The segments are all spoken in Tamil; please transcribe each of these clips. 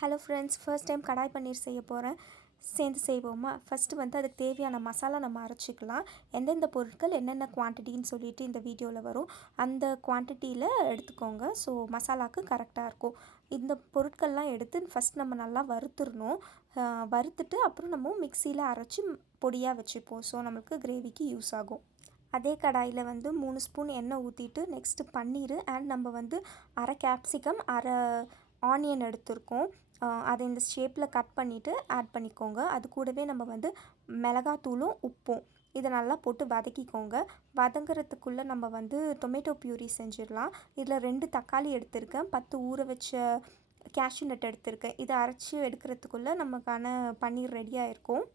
ஹலோ ஃப்ரெண்ட்ஸ், ஃபர்ஸ்ட் டைம் கடாய் பன்னீர் செய்ய போகிறேன். சேர்ந்து செய்வோமா? ஃபஸ்ட்டு வந்து அதுக்கு தேவையான மசாலா நம்ம அரைச்சிக்கலாம். எந்தெந்த பொருட்கள் என்னென்ன குவான்டிட்டின்னு சொல்லிட்டு இந்த வீடியோவில் வரும். அந்த குவான்டிட்டியில் எடுத்துக்கோங்க. ஸோ மசாலாவுக்கு கரெக்டாக இருக்கும். இந்த பொருட்கள்லாம் எடுத்து ஃபஸ்ட் நம்ம நல்லா வறுத்துடணும். வறுத்துட்டு அப்புறம் நம்ம மிக்சியில் அரைச்சி பொடியாக வச்சுப்போம். ஸோ நம்மளுக்கு கிரேவிக்கு யூஸ் ஆகும். அதே கடாயில் வந்து 3 ஸ்பூன் எண்ணெய் ஊற்றிட்டு நெக்ஸ்ட்டு பன்னீர் அண்ட் நம்ம வந்து அரை கேப்சிகம் அரை ஆனியன் எடுத்திருக்கோம். அதை இந்த ஷேப்பில் கட் பண்ணிவிட்டு ஆட் பண்ணிக்கோங்க. அது கூடவே நம்ம வந்து மிளகாத்தூளும் உப்பும் இதை நல்லா போட்டு வதக்கிக்கோங்க. வதங்குறதுக்குள்ளே நம்ம வந்து டொமேட்டோ பியூரி செஞ்சிடலாம். இதில் 2 தக்காளி எடுத்திருக்கேன், 10 ஊற வச்ச கேஷ்யூ நட் எடுத்திருக்கேன். இதை அரைச்சி எடுக்கிறதுக்குள்ளே நமக்கான பன்னீர் ரெடியாக இருக்கும்.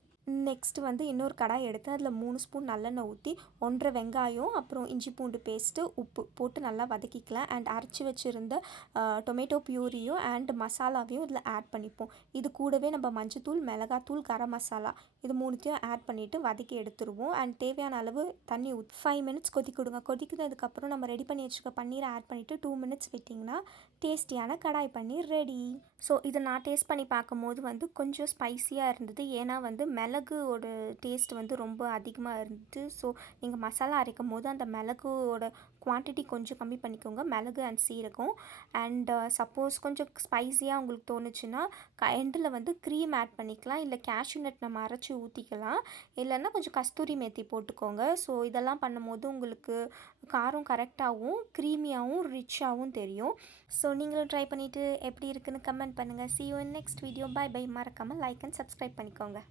நெக்ஸ்ட்டு வந்து இன்னொரு கடாய் எடுத்து அதில் 3 ஸ்பூன் நல்லெண்ணெய் ஊற்றி 1.5 வெங்காயம் அப்புறம் இஞ்சி பூண்டு பேஸ்ட்டு உப்பு போட்டு நல்லா வதக்கிக்கலாம். அண்ட் அரைச்சி வச்சுருந்த டொமேட்டோ பியூரியும் அண்ட் மசாலாவையும் இதில் ஆட் பண்ணிப்போம். இது கூடவே நம்ம மஞ்சத்தூள், மிளகாத்தூள், கரம் மசாலா இது 3த்தையும் ஆட் பண்ணிவிட்டு வதக்கி எடுத்துருவோம். அண்ட் தேவையான அளவு தண்ணி ஊற்றி 5 மினிட்ஸ் கொதிக்கிடுங்க. கொதிக்கிறதுக்கப்புறம் நம்ம ரெடி பண்ணி வச்சுக்க பன்னீரை ஆட் பண்ணிவிட்டு 2 மினிட்ஸ் விட்டிங்கன்னா டேஸ்டியான கடாய் பன்னீர் ரெடி. ஸோ இதை நான் டேஸ்ட் பண்ணி பார்க்கும்போது வந்து கொஞ்சம் ஸ்பைஸியாக இருந்தது. ஏன்னா வந்து மிளகுவோட டேஸ்ட் வந்து ரொம்ப அதிகமாக இருந்தது. ஸோ நீங்கள் மசாலா அரைக்கும் போது அந்த மிளகுவோட குவான்டிட்டி கொஞ்சம் கம்மி பண்ணிக்கோங்க, மிளகு அண்ட் சீரகம். அண்ட் சப்போஸ் கொஞ்சம் ஸ்பைஸியாக உங்களுக்கு தோணுச்சுன்னா எண்டில் வந்து க்ரீம் ஆட் பண்ணிக்கலாம், இல்லை கேஷ்யூ நட் நம்ம அரைச்சி ஊற்றிக்கலாம், இல்லைன்னா கொஞ்சம் கஸ்தூரி மேத்தி போட்டுக்கோங்க. ஸோ இதெல்லாம் பண்ணும்போது உங்களுக்கு காரம் கரெக்டாகவும் க்ரீமியாகவும் ரிச்சாகவும் தெரியும். ஸோ நீங்களும் ட்ரை பண்ணிவிட்டு எப்படி இருக்குன்னு கமெண்ட் பண்ணுங்கள். See you in next video. Bye bye. மறக்காமல் லைக் அண்ட் சப்ஸ்கிரைப் பண்ணிக்கோங்க.